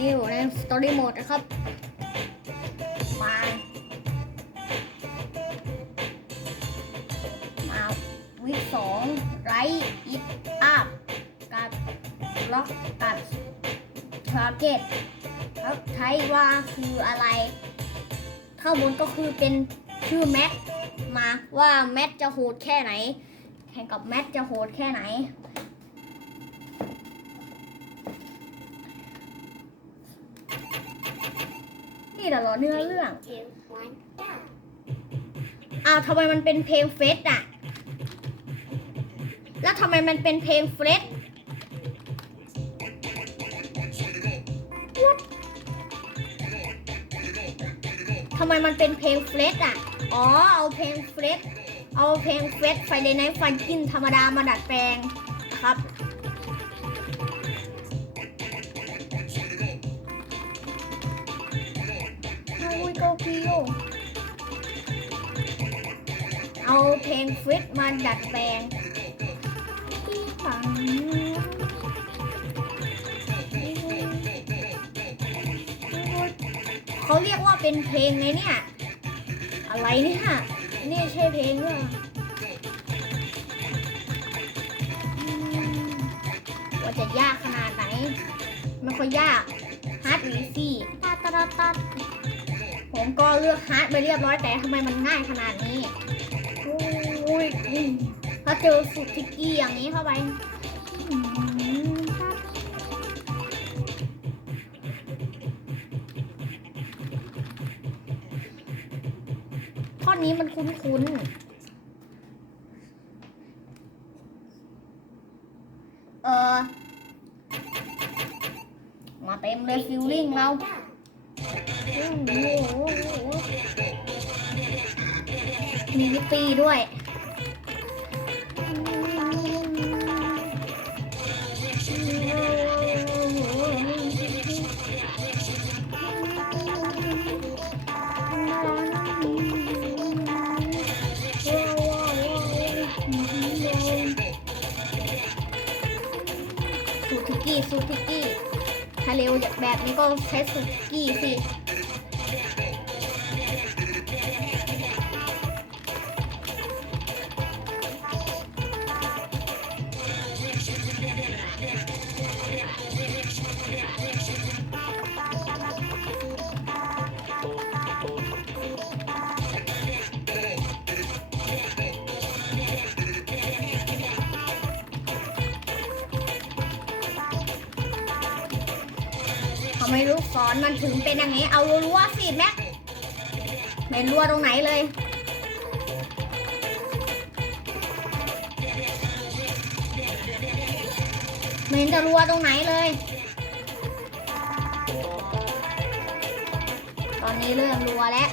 นี้อยู่ในสตอรี่โหมดนะครับมามาวิสองไรอิทอัพกับล็อกตัดทาร์เก็ตแล้วใช้ว่าคืออะไรข้างบนก็คือเป็นชื่อแมทมาว่าแมทจะโหดแค่ไหน แข่งกับแมทจะโหดแค่ไหน นี่เหรอเนื้อเรื่อง two, one, go. อ้าวทำไมมันเป็นเพลงเฟสอะแล้วทำไมมันเป็นเพลงเฟสทำไมมันเป็นเพลงเฟสอะอ๋อ เอาเพลงเฟสเอาเพลงเฟสไฟเดย์ไนท์ฟันกินธรรมดามาดัดแปลงครับ How we go Pio เอาเพลงฟิตมาดัดแปลงที่ฝังเขาเรียกว่าเป็นเพลงไงเนี่ย อะไรเนี่ยนี่ใช่เพลงหรือเปล่าอืมว่าจะยากขนาดไหน ไม่ค่อยยากฮาร์ดหรือซี่ตัดตัดตัดตัด ผมก็เลือกฮาร์ดไปเรียบร้อยแต่ทำไมมันง่ายขนาดนี้อุ้ยอุ้ยถ้าเจอสุดทิกกี้อย่างนี้เข้าไปอืมท่อนี้มันคุ้นๆ เออมาเต็มเลยฟิลลิ่งเรา มีนิปีด้วย ร็วแบบนี้ก็ใช้สกกี้สิ ไม่รู้สอนมันถึงเป็นอย่างนี้ เอารัวๆสิแม็กไม่รัวตรงไหนเลยไม่เห็นจะรัวตรงไหนเลย ตอนนี้เริ่มรัวแล้ว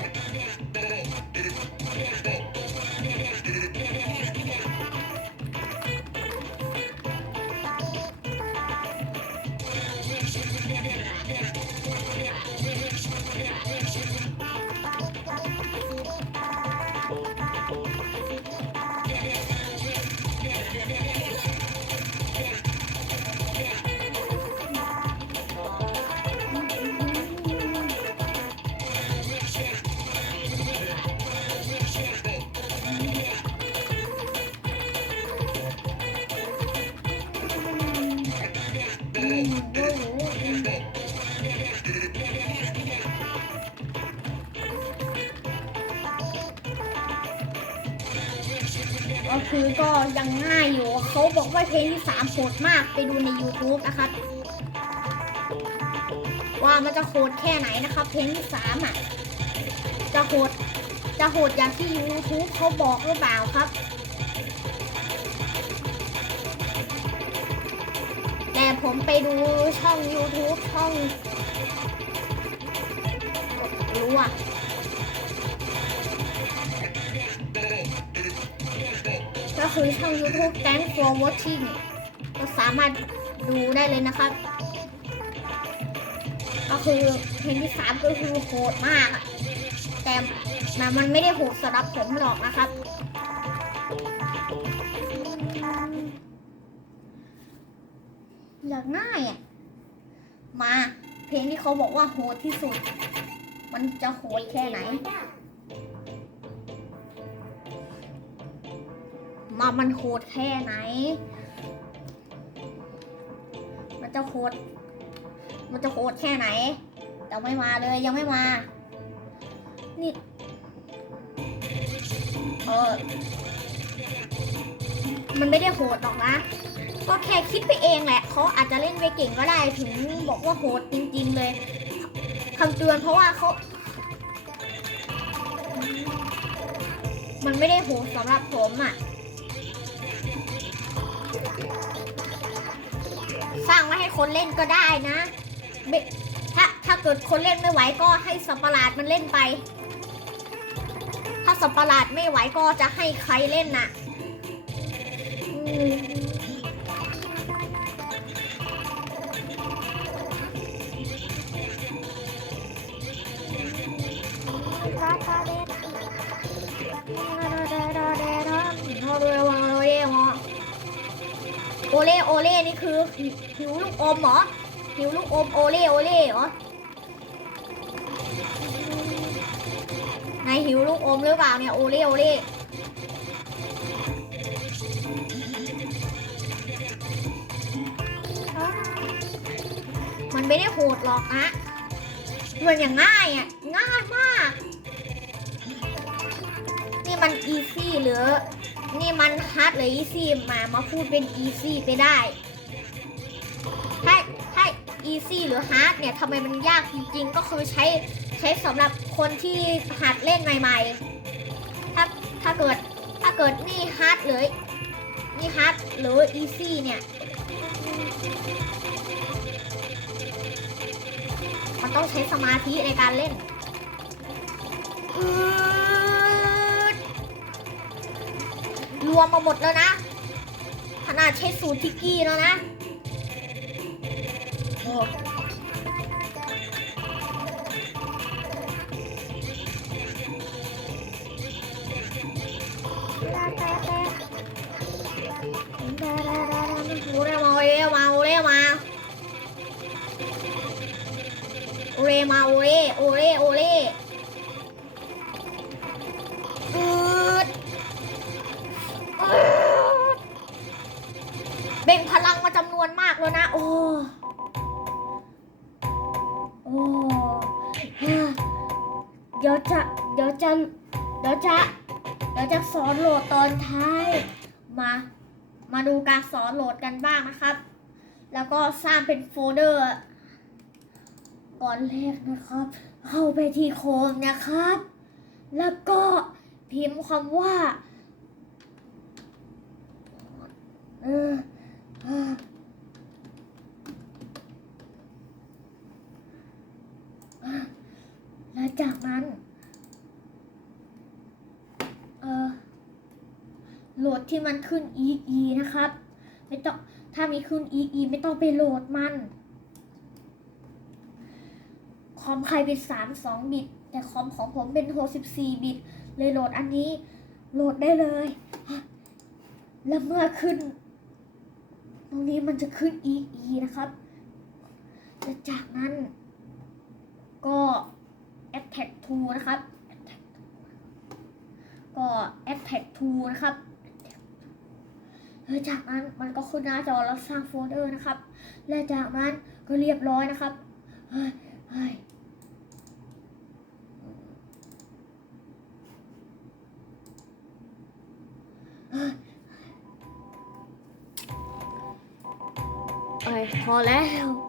คือก็ยังง่ายอยู่เขาบอกว่าเพลงที่สามโหดมากไปดูใน YouTube นะครับว่ามันจะโหดแค่ไหนนะครับ เพลงที่สามอะจะโหดจะโหดอย่างที่ YouTube เขาบอกหรือเปล่าครับ แต่ผมไปดูช่อง YouTube ช่องรู้อะ ก็คือช่อง YouTube Thanks for watching ก็สามารถดูได้เลยนะครับ ก็คือเพลงที่สามก็คือโหดมากอะแต่แต่มันไม่ได้โหดสำหรับผมหรอกนะครับ อยากง่ายอะ มาเพลงที่เขาบอกว่าโหดที่สุด มันจะโหดแค่ไหน มามันโหดแค่ไหน มันจะโหด มันจะโหดแค่ไหน แต่ไม่มาเลยยังไม่มา นี่ เออ มันไม่ได้โหดหรอกนะ ก็แค่คิดไปเองแหละ เขาอาจจะเล่นไปเก่งก็ได้ถึงบอกว่าโหดจริง ๆ เลยคำเตือนเพราะว่าเขามันไม่ได้โหดสำหรับผมอะ สร้างไว้ให้คนเล่นก็ได้นะถ้าถ้าเกิดคนเล่นไม่ไหวก็ให้สัตว์ประหลาดมันเล่นไป ถ้าสัตว์ประหลาดไม่ไหวก็จะให้ใครเล่นน่ะ เล่โอเล่นี่คือหิวลูกอมเหรอหิวลูกอมโอเล่โอเล่เหรอนายหิวลูกอมหรือเปล่าเนี่ยโอเล่โอเล่มันไม่ได้โหดหรอกนะมันอย่างง่ายอะง่ายมาก นี่มันอีซี่หรือ นี่มันฮาร์ดหรืออีซี่มามาพูดเป็นอีซี่ไปได้ ถ้าถ้าอีซี่หรือฮาร์ดเนี่ยทำไมมันยากจริงๆ ก็คือใช้ใช้สำหรับคนที่หัดเล่นใหม่ๆ ถ้าถ้าเกิดถ้าเกิดนี่ฮาร์ดหรือนี่ฮาร์ดหรืออีซี่เนี่ยมันต้องใช้สมาธิในการเล่นอื วมมาหมดแล้วนะขนาดใช้สูตรทิกกี้แล้วนะโอ้โอเรมาโอเรมาโอเรมาโอเรมาโอเรโอเรโอเรอืดอืด่งพลังมาจำนวนมากแล้วนะ โอ้โอ้เดี๋ยวจะเดี๋ยวจะเดี๋ยวจะเดี๋ยวจะสอนโหลดตอนท้าย มา มาดูการสอนโหลดกันบ้างนะครับ แล้วก็สร้างเป็นโฟลเดอร์ก่อนแรกนะครับ เข้าไปที่โคมนะครับ แล้วก็พิมพ์คำว่าออเออ แล้วจากนั้น เออโหลดที่มันขึ้น EE นะครับ ไม่ต้อง ถ้ามีขึ้น EE ไม่ต้องไปโหลดมัน คอมใครเป็น32 บิต แต่คอมของผมเป็น 64 บิต เลยโหลดอันนี้ โหลดได้เลย แล้วเมื่อขึ้น ตรงนี้มันจะขึ้น EE นะครับและจากนั้น ก็ Attack 2นะครับ ก็ Attack 2นะครับแล้วจากนั้นมันก็ขึ้นหน้าจอแล้วสร้างโฟลเดอร์นะครับ และจากนั้นก็เรียบร้อยนะครับ เฮ้ยเฮ้ยเฮ้ย 好嘞。